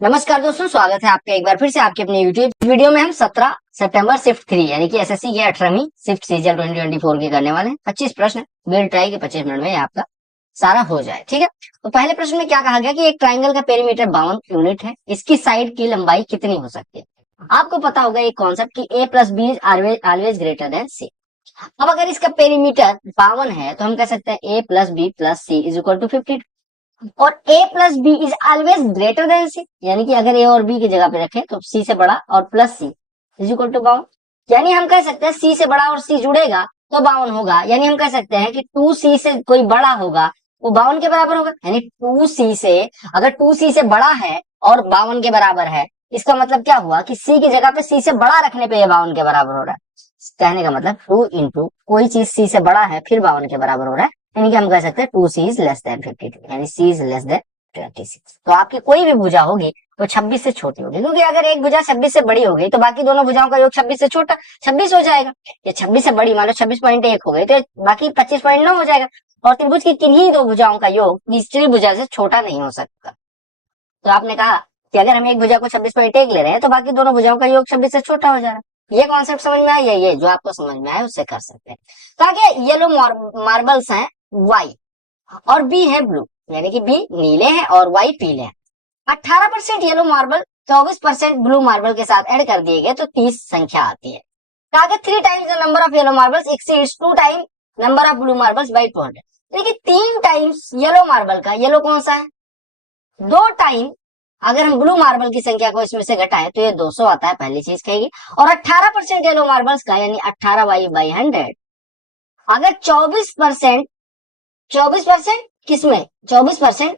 नमस्कार दोस्तों, स्वागत है आपका एक बार फिर से आपके अपने यूट्यूब वीडियो में। हम 17 सितंबर शिफ्ट 3 यानी कि एसएससी की 18वीं शिफ्ट सीजन 2024 की करने वाले हैं। 25 प्रश्न बिल ट्राई के 25 मिनट में आपका सारा हो जाए, ठीक है। तो पहले प्रश्न में क्या कहा गया कि एक ट्राइंगल का पेरीमीटर 52 यूनिट है, इसकी साइड की लंबाई कितनी हो सकती है। आपको पता होगा एक कॉन्सेप्ट की A plus B is always greater than C. अब अगर इसका पेरीमीटर 52 है तो हम कह सकते हैं A plus B plus C is equal to 52 और a plus B is always greater than C, यानी कि अगर a और b की जगह पे रखें तो c से बड़ा और plus C is equal to 52। यानी हम कह सकते हैं c से बड़ा और c जुड़ेगा तो 52 होगा। यानी हम कह सकते हैं कि 2c से कोई बड़ा होगा वो 52 के बराबर होगा। यानी 2c से अगर 2c से बड़ा है और 52 के बराबर है, इसका मतलब क्या हुआ कि c की जगह पे c से बड़ा रखने पे ये 52 के बराबर हो रहा है। कहने का मतलब 2 इंटू कोई चीज c से बड़ा है फिर 52 के बराबर हो रहा है, यानी कि हम कह सकते हैं 2c इज लेस देन 52, यानी c इज लेस देन 26। तो आपकी कोई भी भुजा होगी वो 26 से छोटी होगी, क्योंकि अगर एक भुजा 26 से बड़ी हो गई तो बाकी दोनों भुजाओं का योग 26 से छोटा 26 हो जाएगा। ये 26 से बड़ी मान लो 26.1 हो गई तो बाकी 25.9 हो जाएगा। और त्रिभुज की किन्हीं दो भुजाओं का योग तीसरी भुजा से छोटा नहीं हो सकता। तो आपने कहा कि अगर हम एक भुजा को 26.1 ले रहे हैं तो बाकी दोनों भुजाओं का योग 26 से छोटा हो जा रहा है। ये कॉन्सेप्ट समझ में आया? ये जो आपको समझ में आया उससे कर सकते हैं। कहा कि येलो मार्बल्स हैं वाई और बी है ब्लू, यानी कि बी नीले हैं और वाई पीले हैं। 18% येलो मार्बल 24% ब्लू मार्बल के साथ ऐड कर दिए गए तो 30 संख्या आती है। कहा कि 3 times the number of yellow marbles exceeds 2 time number of blue marbles by 200। देखिए 3 टाइम्स येलो मार्बल का, येलो कौन सा है, 2 टाइम अगर हम ब्लू मार्बल की संख्या को इसमें से घटाएं तो ये 200 आता है, पहली चीज कहेगी। और 18% येलो मार्बल्स का यानी 18 वाई बाई 100 अगर 24% किसमें 24%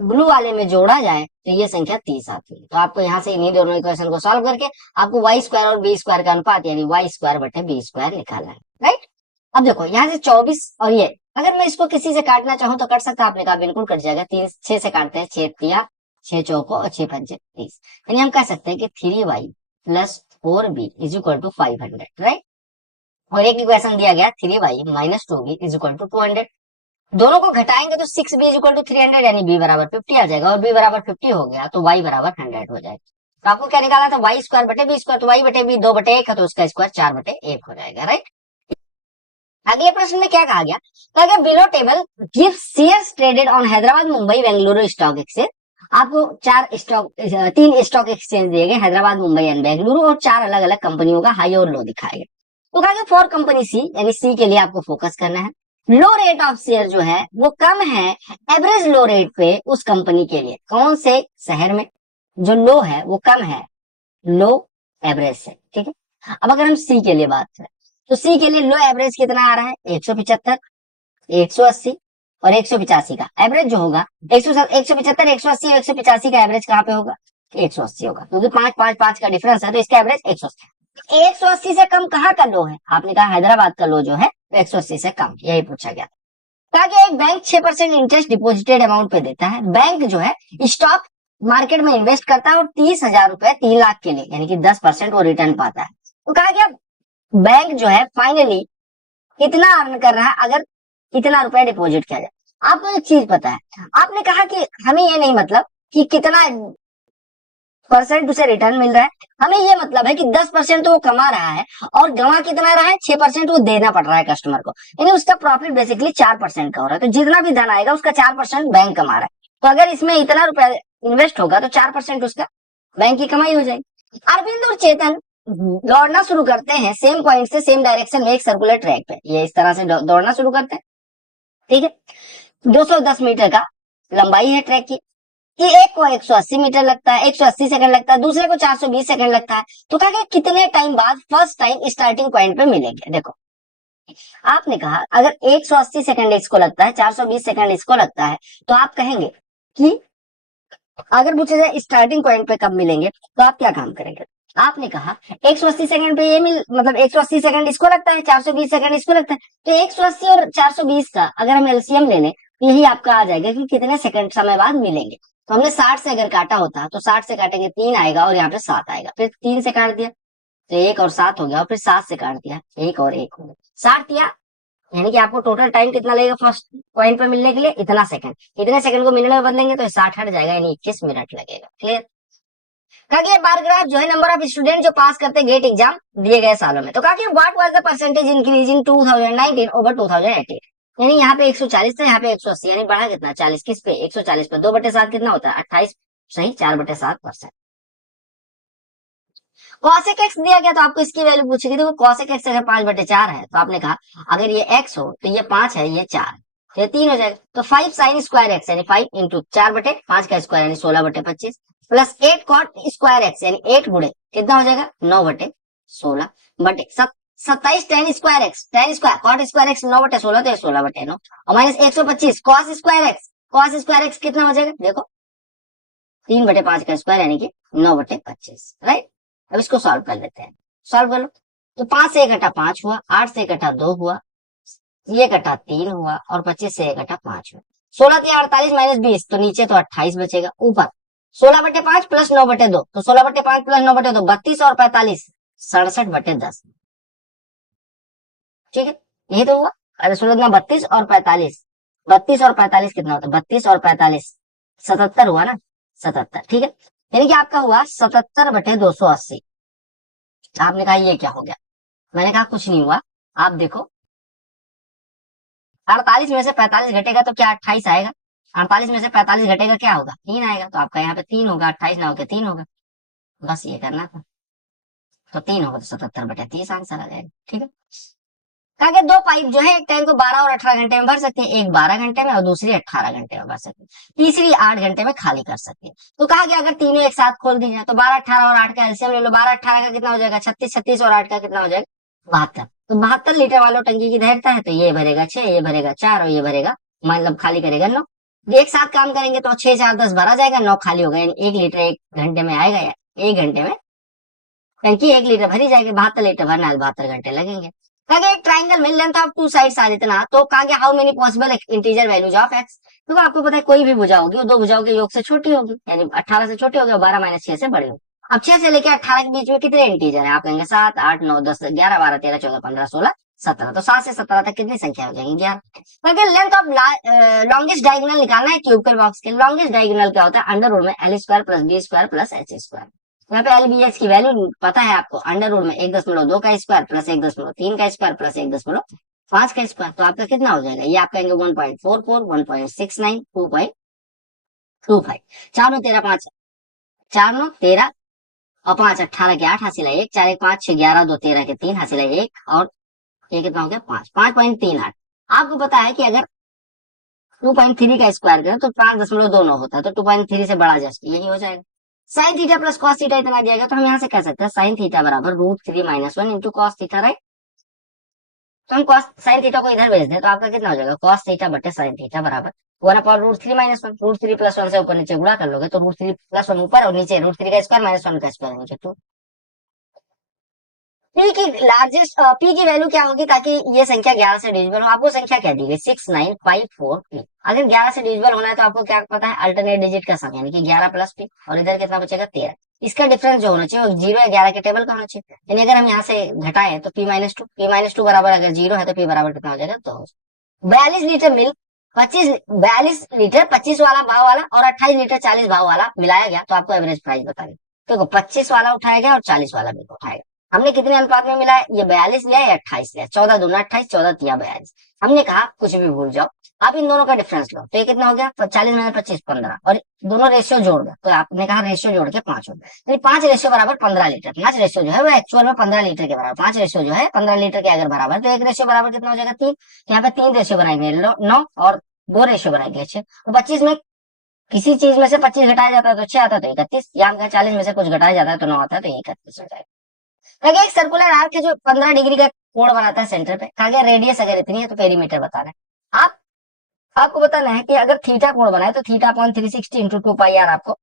ब्लू वाले में जोड़ा जाए तो ये संख्या 30 आती है। तो आपको यहाँ से इन्हीं दोनों इक्वेशन को सॉल्व करके आपको वाई स्क्वायर और बी स्क्वायर का अनुपात यानी वाई स्क्वायर बटे बी स्क्वायर निकालना है, राइट। अब देखो यहाँ से 24 और ये अगर मैं इसको किसी से काटना चाहूँ तो कट सकता, आपने कहा बिल्कुल कट जाएगा। 6 से काटते हैं, 6 तिया 6 चौको और 6 पंचे 30, यानी हम कह सकते हैं कि 3y plus 4b is equal to 500, right. और एक इक्वेशन दिया गया 3y minus 2b is equal to 200। दोनों को घटाएंगे तो 6b इज इक्वल टू 300 यानी b बराबर 50 आ जाएगा और b बराबर 50 हो गया तो y बराबर 100 हो जाएगा। तो आपको क्या निकाला था, y स्क्वायर बटे बी स्क्वायर, तो y बटे बी 2 बटे 1 है तो उसका स्क्वायर 4 बटे 1 हो जाएगा, राइट। अगले प्रश्न में क्या कहा गया, कहा गया below table give shares traded on Hyderabad Mumbai Bengaluru stock exchange. आपको 3 स्टॉक एक्सचेंज दिए गए, हैदराबाद मुंबई एंड बेंगलुरु, और 4 अलग अलग कंपनियों का हाई और लो दिखाया गया। तो कहा गया फॉर कंपनी सी, यानी सी के लिए आपको फोकस करना है। लो रेट ऑफ शेयर जो है वो कम है एवरेज लो रेट पे उस कंपनी के लिए। कौन से शहर में जो लो है वो कम है लो एवरेज से, ठीक है। अब अगर हम सी के लिए बात करें तो सी के लिए लो एवरेज कितना आ रहा है, 175, 180 और 185 का एवरेज जो होगा 175, 180 और 185 का एवरेज कहाँ पे होगा, 180 होगा, क्योंकि 5 का डिफरेंस है तो इसका एवरेज 180। 180 से कम कहाँ का लो है, आपने कहा हैदराबाद का लो जो है 180 से कम, यही पूछा गया। कहा कि एक बैंक 6% इंटरेस्ट डिपोजिटेड अमाउंट पे देता है। बैंक जो है स्टॉक मार्केट में इन्वेस्ट करता है और 30,000 रुपए 3 लाख के लिए, यानी कि 10% वो रिटर्न पाता है। तो कहा गया बैंक जो है फाइनली कितना अर्न कर रहा है अगर कितना रुपया डिपॉजिट किया जाए। आपको एक चीज पता है, आपने कहा कि हमें ये नहीं मतलब कि कितना परसेंट उसे रिटर्न मिल रहा है, हमें ये मतलब है कि 10% तो वो कमा रहा है और गंवा कितना रहा है, 6% वो देना पड़ रहा है कस्टमर को, यानी उसका प्रॉफिट बेसिकली 4% का हो रहा है। तो जितना भी धन आएगा उसका 4% बैंक कमा रहा है। तो अगर इसमें इतना रुपया इन्वेस्ट होगा तो 4% उसका बैंक की कमाई हो जाएगी। अरविंद और चेतन दौड़ना शुरू करते हैं सेम पॉइंट से सेम डायरेक्शन में एक सर्कुलर ट्रैक पे, ये इस तरह से दौड़ना शुरू करते हैं, ठीक है। 210 मीटर का लंबाई है ट्रैक की, कि एक को 180 मीटर लगता है, 180 सेकंड लगता है, दूसरे को 420 सेकंड लगता है। तो कहा कितने टाइम बाद फर्स्ट टाइम स्टार्टिंग पॉइंट पे मिलेंगे। देखो आपने कहा अगर 180 सेकंड इसको लगता है, 420 सेकंड इसको लगता है, तो आप कहेंगे कि अगर पूछे जाए स्टार्टिंग पॉइंट पे कब मिलेंगे तो आप क्या काम करेंगे। आपने कहा 180 सेकंड पे ये मतलब 180 सेकंड इसको लगता है, 420 सेकंड इसको लगता है, तो 180 और 420 का अगर हम एलसीएम ले लें तो यही आपका आ जाएगा कि कितने सेकंड समय बाद मिलेंगे। तो हमने 60 से अगर काटा होता तो 60 से काटेंगे 3 आएगा और यहाँ पे 7 आएगा, फिर 3 से काट दिया तो 1 और 7 हो गया, और फिर 7 से काट दिया 1 और 1 हो गया, 60 दिया, यानी कि आपको टोटल टाइम कितना लगेगा फर्स्ट पॉइंट पे मिलने के लिए, इतना सेकंड। इतने सेकंड को मिनट में बदलेंगे तो 60 हट जाएगा, यानी 21 मिनट लगेगा। क्लियर। कहा कि बार ग्राफ जो है नंबर ऑफ स्टूडेंट जो पास करते गेट एग्जाम दिए गए सालों में। तो कहा कि what was the percentage increase in 2019 over 2018, यानी यहाँ पे 140 था, यहाँ पे 180, यानी बढ़ा कितना 40 किस पे 140 पे, 2/7 कितना होता है 28, सही 4/7%। कॉसेक एक्स दिया गया तो आपको इसकी वैल्यू पूछेगी। देखो कॉसेक एक्स अगर 5/4 है तो आपने कहा अगर ये एक्स हो तो ये 5 है, ये 4 है, तो ये 3 हो जाएगा। तो 5 साइन स्क्वायर एक्स यानी 5 इंटू 4/5 का स्क्वायर यानी 16/25 प्लस 8 कॉट स्क्वायर एक्स यानी 8 गुणे कितना हो जाएगा 9/16 बटे 27 ten square x, ten square cot square x 9/16 तो ये 16/9 और minus 125 cos square x, cos square x कितना हो जाएगा देखो 3/5 का स्क्वायर यानी कि 9/25, राइट। अब इसको सॉल्व कर लेते हैं, सॉल्व कर लो। तो 5 से 1 घटा 5 हुआ, 8 से 1 घटा 2 हुआ, ये घटा 3 हुआ और 25 से 1 घटा 5 हुआ। 16 3 48 माइनस 20 तो नीचे तो 28 बचेगा, ऊपर 16/5 प्लस 9/2 तो 16/5 प्लस 9/2 32 और 45 67/10, ठीक है यही तो हुआ। अरे 16 32 और 45, 32 और 45 कितना होता है 32 और 45 77 हुआ ना, 77, ठीक है। यानी कि आपका हुआ 77/280। आपने कहा ये क्या हो गया, मैंने कहा कुछ नहीं हुआ। आप देखो 48 में से 45 घटेगा तो क्या 28 आएगा, 48 में से 45 घटेगा क्या होगा 3 आएगा, तो आपका यहाँ पे 3 होगा, 28 ना होकर 3 होगा, बस ये करना था। तो 3 होगा तो 77/30 आंसर आ जाएगा, ठीक है। कहा कि दो पाइप जो है एक टाइम को 12 और 18 घंटे में भर सकते हैं, एक 12 घंटे में और दूसरी 18 घंटे में भर सकते हैं, तीसरी 8 घंटे में खाली कर सकते हैं। तो कहा कि अगर तीनों एक साथ खोल दी जाए तो 12 18 और 8 का एलसीएम ले लो, 12 18 का कितना हो जाएगा 36, 36 और 8 का कितना हो जाएगा 72। तो 72 लीटर वालों टंकी की धैर्यता है, तो ये भरेगा 6, ये भरेगा 4 और ये भरेगा मतलब खाली करेगा 9। एक साथ काम करेंगे तो 6 4 10 भरा जाएगा, 9 खाली होगा, यानी 1 लीटर 1 घंटे में आएगा, या 1 घंटे में टंकी 1 लीटर भरी जाएगी, 72 लीटर भरना है 72 घंटे लगेंगे। कहा एक ट्राइंगल में लेंथ ऑफ टू साइड्स आ जितना, तो कहा how many possible integer values of x. तो आपको पता है कोई भी भुजा होगी वो दो भुजाओं के योग से छोटी होगी, यानी 18 से छोटी होगी और 12 माइनस 6 से बड़ी होगी। अब 6 से लेकर 18 के बीच में कितने इंटीजर है, आप कहेंगे 7 8 9 10 11 12 13 14 15 16 17, तो 7 से 17 तक कितनी संख्या हो जाएगी 11। लेंथ ऑफ लॉन्गेस्ट डायगोनल निकालना है क्यूबिकल बॉक्स के। लॉन्गेस्ट डायगोनल क्या होता है अंडर रूट में l square plus b square plus h square. यहाँ पे एलबीएच की वैल्यू पता है आपको, अंडर रूट में 1.2 का स्क्वायर प्लस 1.3 का स्क्वायर प्लस 1.5 का स्क्वायर, तो आपका कितना हो जाएगा, ये आप कहेंगे 1.44 1.69 2.25। 4 9 13 5, 4 9 13 और 5 18 के 8 हासिल है 1, 4 1 5 6 11 2 13 के 3 हासिल है 1 और ये कितना हो गया 5 5.38। आपको पता है कि अगर 2.3 का स्क्वायर करें तो 5.29 होता है, तो 2.3 से बड़ा जस्ट यही हो जाएगा। Sine theta plus cos theta इतना दिया गया, तो हम यहाँ से कह सकते हैं साइन थीटा बराबर √3 - 1 इंटू कॉस थीटा, राइट। तो हम कॉस साइन थीटा को इधर भेज दें तो आपका कितना हो जाएगा cos थीटा बटे साइन थीटा बराबर 1/√3 - 1, √3 + 1 से ऊपर नीचे गुणा कर लोगे तो √3 + 1 ऊपर और नीचे √3 का स्क्वायर - 1 का स्क्वायर नीचे 2। पी की लार्जेस्ट पी की वैल्यू क्या होगी ताकि ये संख्या 11 से डिविजिबल हो। आपको संख्या क्या दी गई 6954 पी। अगर 11 से डिविजिबल होना है तो आपको क्या पता है अल्टरनेट डिजिट का सम यानी कि 11 प्लस पी और इधर कितना बचेगा 13। इसका डिफरेंस जो होना चाहिए वो 0 या 11 के टेबल का होना चाहिए, यानी अगर हम यहाँ से घटाए तो p - 2 बराबर अगर 0 है तो p बराबर कितना हो जाएगा 2। 42 लीटर मिल्क 42 लीटर 25 वाला भाव वाला और 28 लीटर 40 भाव वाला मिलाया गया तो आपको एवरेज प्राइस बता दें। देखो 25 वाला उठाया गया और 40 वाला भी उठाया गया। हमने कितने अनुपात में मिला है, ये 42 लिया या 28 लिया, 14 दूना 28 14 तिया 42। हमने कहा कुछ भी भूल जाओ, आप इन दोनों का डिफरेंस लो तो ये कितना हो गया 40 में 25 15 और दोनों रेशियो जोड़ दो तो आपने कहा रेशियो जोड़ के 5 हो गया, 5 रेशियो बराबर 15 लीटर। 5 रेशियो जो है वो एक्चुअल में 15 लीटर के बराबर, 5 रेशियो जो है 15 लीटर के अगर बराबर तो एक रेशियो बराबर कितना हो जाएगा 3। यहाँ पे 3 रेशियो बनाएंगे 9 और 2 रेशियो बनाएंगे 6। तो 25 में किसी चीज में से 25 घटाया जाता है तो 6 आता है तो 31, यहाँ 40 में से कुछ घटाया जाता है तो 9 आता है तो 31 हो जाएगा। कहा एक सर्कुलर आर्क है जो 15 डिग्री का कोण बनाता है सेंटर पे, कहा गया रेडियस अगर इतनी है तो पेरीमीटर बताना है। आपको बताना है कि अगर थीटा कोण बनाए तो थीटा अपॉन 360 इंटू 2πr आपको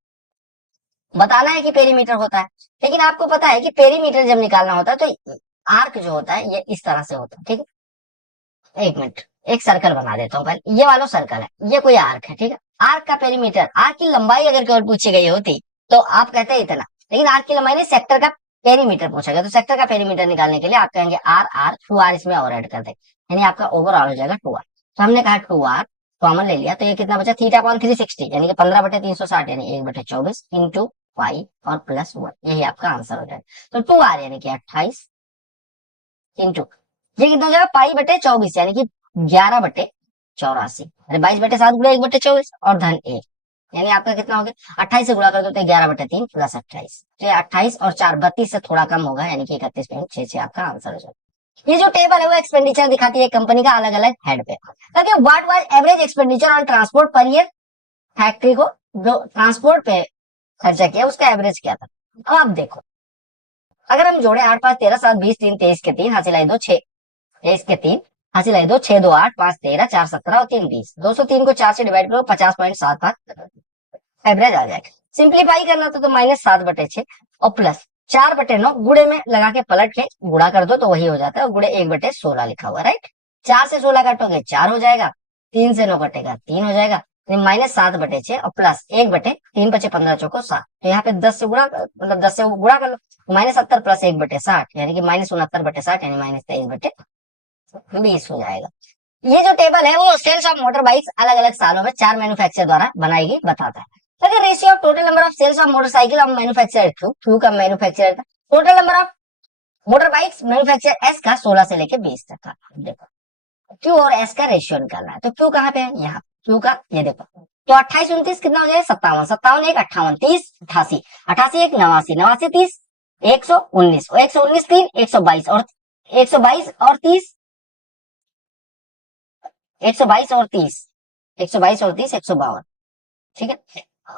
बताना है कि पेरीमीटर होता है। लेकिन आपको पता है कि पेरीमीटर जब निकालना होता है तो आर्क जो होता है ये इस तरह से होता है, ठीक है। एक मिनट एक सर्कल बना देता हूँ पहले, ये वाला सर्कल है, ये कोई आर्क है, ठीक है। आर्क का पेरीमीटर, आर्क की लंबाई अगर केवल पूछी गई होती तो आप कहते हैं इतना, लेकिन आर्क की लंबाई नहीं सेक्टर का पेरीमीटर पूछा गया तो सेक्टर का पेरीमीटर निकालने के लिए आप कहेंगे r 2r इसमें और ऐड कर दे, यानी आपका ओवरऑल हो जाएगा 2r। तो हमने कहा 2r कॉमन ले लिया तो ये कितना बचा थीटा अपॉन 360 यानी कि 15/360 यानी 1/24 इंटू पाई और प्लस 1, यही आपका आंसर हो जाएगा। तो 2 आ रहा है यानी कि 28 इंटू ये कितना हो जाएगा, पाई बटे 24 यानी कि 11/84। अरे 22/7 गुणा 1/24 और धन 1, यानी आपका कितना हो गया, 28 से गुणा कर दो तो 11/3 प्लस 28, तो 28 और 4 32 से थोड़ा कम होगा यानी कि 31.66 आपका आंसर हो जाएगा। ये जो टेबल है वो एक्सपेंडिचर दिखाती है कंपनी का अलग अलग हेड पे, ताकि what was average expenditure on transport per year, factory को जो ट्रांसपोर्ट पे खर्चा किया उसका एवरेज क्या था। अब आप देखो, अगर हम जोड़े 8 5 13 7 20 3 23 के 3 हासिल है 2 6 23 के 3 हासिल है 2 6 2 8 5 13 4 17 और 3 20, 203 को 4 से डिवाइड करो 50.75 एवरेज आ जाएगा। सिंप्लीफाई करना तो -7/6 और प्लस 4/9 गुणे में लगा के पलट के गुणा कर दो तो वही हो जाता है, गुणे 1/16 लिखा हुआ, राइट। 4 से 16 काटोगे 4 हो जाएगा, 3 से 9 कटेगा 3 हो जाएगा, -7/6 और प्लस 1/3 5 15 चौको 7, तो यहाँ पे 10 से गुणा मतलब 10 से गुणा कर लो, -70 प्लस 1/60 यानी कि -69/60 यानी -23/20 हो जाएगा। ये जो टेबल है वो सेल्स ऑफ मोटर बाइक्स अलग अलग सालों में 4 मैन्युफैक्चरर द्वारा बनाई गई बताता है। तो ratio of total number of sales of motorcycle of manufacturer Q का मैन्युफैक्चरर था, total number of motor bikes manufacturer S का 16 से लेके 20 तक था। देखो क्यू और एस का रेशियो निकालना है, तो क्यू कहाँ पे है, यहाँ क्यू का, ये देखो तो 28 29 कितना हो जाएगा, 57 57 1 58 30 88 88 1 89 89 30 119 119 3 122 और 122 और 30 122 और 30 122 और 30 152, ठीक है।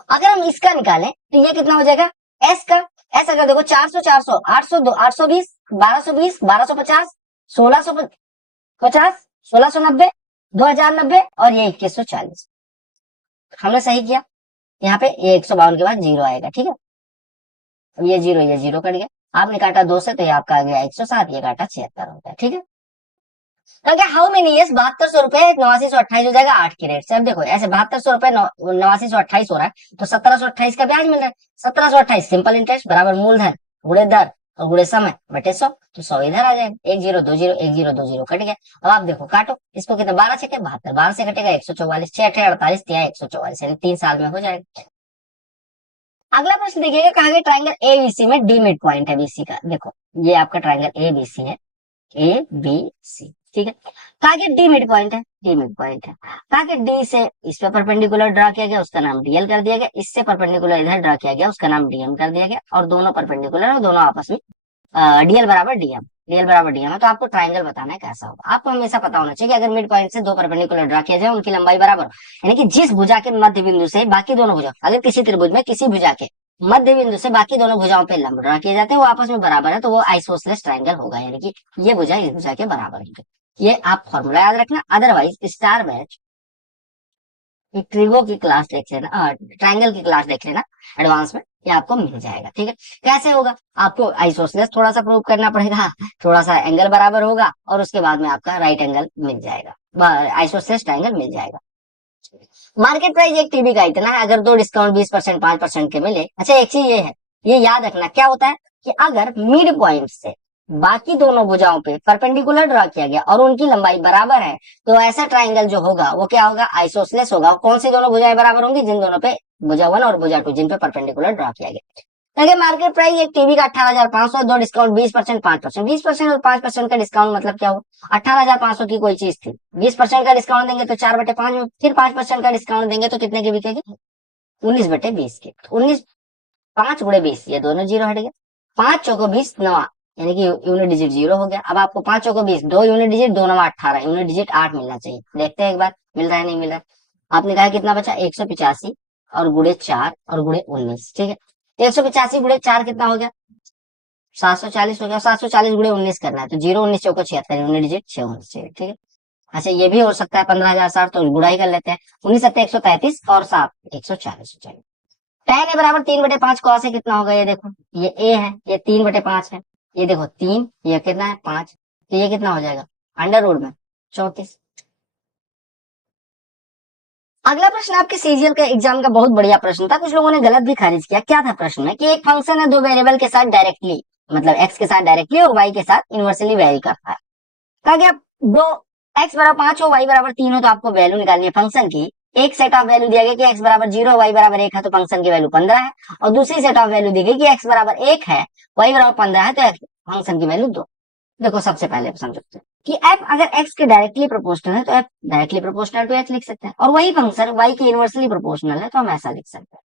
अगर हम इसका निकालें तो ये कितना हो जाएगा, एस का, एस अगर देखो 400 400 800 820 1220 1250 1650 1690 2090 और ये 2140, हमने सही किया। यहाँ पे ये 152 के बाद जीरो आएगा, ठीक है। अब ये जीरो कट गया, आपने काटा 2 से तो ये आपका आ गया 107, ये काटा 76 हो गया, ठीक है। हाउ मेनी इयर्स, 7200 रुपए 8928 हो जाएगा 8 के रेट से। अब देखो ऐसे 7200 रुपए 8928 हो रहा है तो 1728 का ब्याज मिल रहा है, 1728 सिंपल इंटरेस्ट बराबर मूलधन गुणे दर और गुणे समय बटे 100, तो 100 इधर आ जाएगा, 1020 1020 कट गया। अब आप देखो काटो इसको, कितना 12 छके 72, 12 से कटेगा 144, 6 8 48 144 यानी 3 साल में हो जाएगा। अगला प्रश्न देखिएगा, कहा गया ट्राइंगल एबीसी में डी मिड पॉइंट है बीसी का। देखो ये आपका ट्राइंगल एबीसी है, ए बी सी, ठीक है। कहा कि डी मिड पॉइंट है, डी मिड पॉइंट है। कहा कि डी से इस पे परपेंडिकुलर ड्रा किया गया उसका नाम डीएल कर दिया गया, इससे परपेंडिकुलर इधर ड्रा किया गया उसका नाम डीएम कर दिया गया, और दोनों परपेंडिकुलर और दोनों आपस में डीएल बराबर डीएम, डीएल बराबर डीएम है। तो आपको ट्राइंगल बताना है कैसा होगा। आपको हमेशा पता होना चाहिए कि अगर मिड पॉइंट से दो परपेंडिकुलर ड्रा किया जाए उनकी लंबाई बराबर हो, यानी कि जिस भुजा के मध्य बिंदु से बाकी दोनों भुजा, अगर किसी त्रिभुज में किसी भुजा के मध्य बिंदु से बाकी दोनों भुजाओं पे लंब ड्रा किए जाते हैं वो आपस में बराबर है तो वो आइसोसेलेस ट्राइंगल होगा, यानी कि ये भुजा इस भुजा के बराबर होंगे। ये आप फॉर्मूला याद रखना, अदरवाइज स्टार बैच ट्रिगो की क्लास देख लेना, ट्राइंगल की क्लास देख लेना एडवांस में, ये आपको मिल जाएगा, ठीक है। कैसे होगा, आपको आइसोसेलेस थोड़ा सा प्रूव करना पड़ेगा, थोड़ा सा एंगल बराबर होगा और उसके बाद में आपका राइट एंगल मिल जाएगा, आइसोसेलेस ट्राइंगल मिल जाएगा। मार्केट प्राइस एक टीवी का इतना है, अगर दो डिस्काउंट 20% 5% के मिले। अच्छा एक चीज ये है, ये याद रखना क्या होता है कि अगर मिड पॉइंट से बाकी दोनों भुजाओं पे परपेंडिकुलर ड्रा किया गया और उनकी लंबाई बराबर है तो ऐसा ट्राइंगल जो होगा वो क्या होगा, आइसोसेलेस होगा। कौन सी दोनों भुजाएं बराबर होंगी, जिन दोनों पे भुजा 1 और भुजा 2 जिन पे परपेंडिकुलर ड्रा किया गया। देखिए मार्केट प्राइस एक टीवी का 18,500, दो डिस्काउंट 20% 5%, 20% और 5% का डिस्काउंट मतलब क्या हुआ, 18,500 की कोई चीज थी, 20% का डिस्काउंट देंगे तो 4/5 में, फिर 5% का डिस्काउंट देंगे तो कितने की बिकेगी, 19/20 की। 19 5 गुणे 20 ये दोनों जीरो हट गए, 5 चौको 20 9 यानी कि यूनिट डिजिट जीरो हो गया। अब आपको 5 चौको 20 दो यूनिट डिजिट 2 9 18 यूनिट डिजिट 8 मिलना चाहिए, देखते हैं एक बार मिल रहा है नहीं मिल रहा है। आपने कहा कितना बचा, 185 और गुणे 4 और गुणे 19, ठीक है। 185 गुणे 4 कितना हो गया, 740 हो गया, 740 गुणे 19 करना है तो 0 19 चौको 76 यूनिट डिजिट 6 होना चाहिए, ठीक है। अच्छा ये भी हो सकता है 15,060 तो गुणा ही कर लेते हैं, 19 7 133 और 7 140 हो जाएगा। tan ए बराबर 3/5 cos ए कितना होगा, ये देखो ये ए है, ये 3/5 है, ये देखो 3, ये कितना है 5, तो ये कितना हो जाएगा अंडर रूट में 34। अगला प्रश्न आपके सीजीएल का एग्जाम का बहुत बढ़िया प्रश्न था, कुछ लोगों ने गलत भी खारिज किया। क्या था प्रश्न में कि एक फंक्शन है दो वेरिएबल के साथ डायरेक्टली, मतलब एक्स के साथ डायरेक्टली और वाई के साथ इनवर्सली वेरी करता है। कहा गया दो एक्स बराबर 5 हो वाई बराबर 3 हो तो आपको वैल्यू निकालनी है फंक्शन की एक सेट ऑफ वैल्यू दिया गया कि x बराबर 0 y बराबर 1 है तो फंक्शन की वैल्यू 15 है, और दूसरी सेट ऑफ वैल्यू दी गई कि x बराबर 1 है y बराबर 15 है तो फंक्शन की वैल्यू 2। देखो सबसे पहले समझते हैं कि f अगर x के डायरेक्टली प्रोपोर्शनल है तो f directly proportional to h लिख सकते हैं, और वही फंक्शन y के इनवर्सली प्रोपोर्शनल है तो हम ऐसा लिख सकते हैं।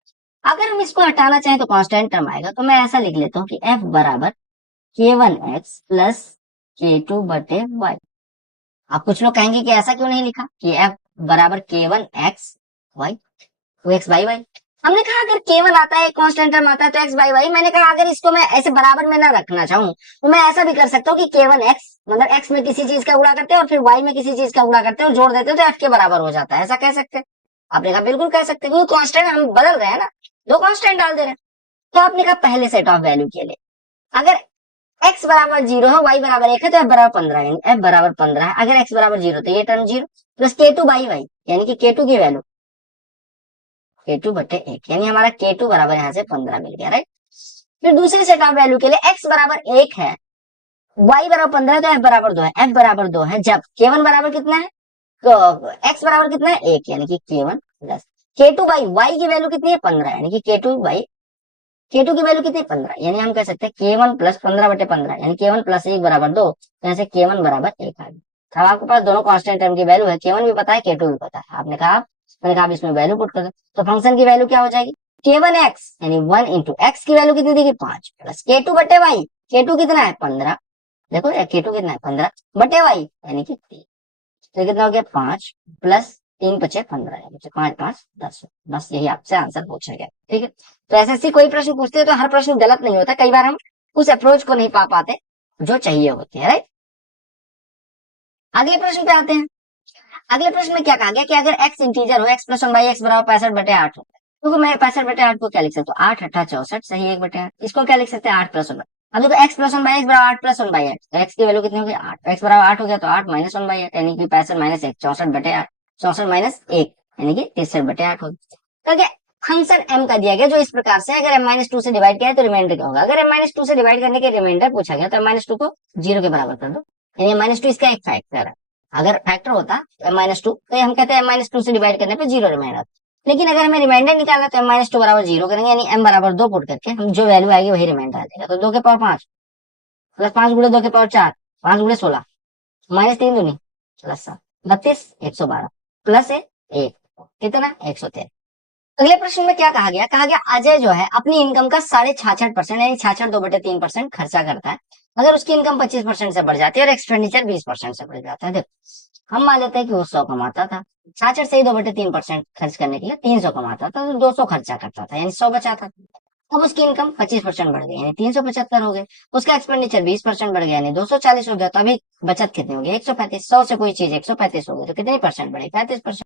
अगर हम इसको हटाना चाहें तो कांस्टेंट टर्म आएगा, तो मैं ऐसा लिख लेता हूँ कि f बराबर k1x प्लस k2 बटे y। अब कुछ लोग कहेंगे कि ऐसा क्यों नहीं लिखा कि f बराबर k1x y to x by y. हमने कहा अगर k1 आता है कांस्टेंट टर्म आता है तो x बाई वाई। मैंने कहा अगर इसको मैं ऐसे बराबर में ना रखना चाहूँ तो मैं ऐसा भी कर सकता हूँ कि k1x मतलब x में किसी चीज का गुणा करते हैं और फिर y में किसी चीज का गुणा करते हैं और जोड़ देते हैं तो f के बराबर हो जाता है, ऐसा कह सकते हैं। आपने कहा बिल्कुल कह सकते हैं क्योंकि कांस्टेंट हम बदल रहे हैं ना, दो कांस्टेंट डाल दे रहे हैं। तो आपने कहा पहले सेट ऑफ वैल्यू के लिए अगर x बराबर 0 है y बराबर 1 है तो f बराबर 15 है, f बराबर 15 है। अगर x बराबर 0 तो ये term 0 plus k2 by Y यानी कि k2 की वैल्यू k2 बटे 1 यानी हमारा k2 बराबर यहाँ से 15 मिल गया, राइट। फिर दूसरे सेट ऑफ वैल्यू के लिए x बराबर 1 है y बराबर 15 है तो f बराबर 2 है। f बराबर 2 है जब k1 बराबर कितना है तो x बराबर कितना है 1 यानी कि k1 plus k2 by y की वैल्यू कितनी है 15 यानी कि k2 बाई k2 की वैल्यू कितनी 15 यानी हम कह सकते हैं k1 प्लस 15 बटे 15 यानी k1 प्लस 1 बराबर 2, तो यहाँ से k1 बराबर 1 आ गया। अब आपके पास दोनों कांस्टेंट टर्म की वैल्यू है, k1 भी पता है k2 भी पता है। आपने कहा मैंने कहा इसमें वैल्यू पुट कर दो तो फंक्शन की वैल्यू क्या हो जाएगी k1x यानी 1 इंटू एक्स की वैल्यू कितनी देगी 5 प्लस k2 बटे y, k2 कितना है 15, देखो k2 कितना है 15 बटे y यानी कि 3, तो कितना हो गया 5 प्लस 3 बचे 15 बचे 5 5 10। बस यही आपसे आंसर पूछा गया, ठीक है। तो ऐसे कोई प्रश्न पूछते हैं तो हर प्रश्न गलत नहीं होता, कई बार हम उस अप्रोच को नहीं पा पाते जो चाहिए होती है, राइट। अगले प्रश्न पे आते हैं। अगले प्रश्न में क्या कहा गया कि अगर x इंटीजर हो x प्लस 1 बाई एक्स बराबर 65 बटे 8 हो, तो मैं 65 बटे 8 को क्या लिख सकता हूँ 8 8 64 सही 1 बटे 8। इसको क्या लिख सकते हैं 8 प्लस 1। अब देखो x प्लस 1 बाई एक्स बराबर 8 प्लस 1 बाई 8, तो x की वैल्यू कितनी होगी 8, x बराबर 8 हो गया तो 8 माइनस 1 बाई 8 यानी कि 65 माइनस 1 64 बटे 8, 64 माइनस 1 यानी कि 63 बटे 8 होगी। तो क्या फंक्शन m का दिया गया जो इस प्रकार से अगर m माइनस 2 से डिवाइड किया है तो रिमाइंडर क्या होगा। अगर m माइनस 2 से डिवाइड करने के रिमाइंडर पूछा गया तो m माइनस 2 को 0 के बराबर कर दो, यानी m माइनस 2 इसका एक फैक्टर है। अगर फैक्टर होता m माइनस 2 तो हम कहते हैं m माइनस 2 से डिवाइड करने पे 0 रिमाइंडर, लेकिन अगर हमें रिमाइंडर निकालना तो m माइनस 2 बराबर 0 करेंगे यानी m बराबर 2 पुट करके हम जो वैल्यू आएगी वही रिमाइंडर आ जाएगा। तो 2 के पावर 5 प्लस 5 गुणे 2 के पावर 4 5 गुणे 16 माइनस 3 दूनी प्लस 7 32 112 प्लस 1 कितना 113। अगले प्रश्न में क्या कहा गया अजय जो है अपनी इनकम का 66.5% यानी 66.2/3% खर्चा करता है। अगर उसकी इनकम 25% से बढ़ जाती है और एक्सपेंडिचर 20% से बढ़ जाता है। देखो हम मान लेते हैं कि वो 100 कमाता था, 66 से ही 2/3% खर्च करने के लिए 300 कमाता था तो 200 खर्चा करता था यानी 100 बचाता था। अब उसकी इनकम 25% बढ़ गई यानी 375 हो गए, उसका एक्सपेंडिचर 20% बढ़ गया यानी 240 हो गया, तो अभी बचत कितनी होगी 135। 100 से कोई चीज 135 हो गई तो कितनी परसेंट बढ़ी 35%।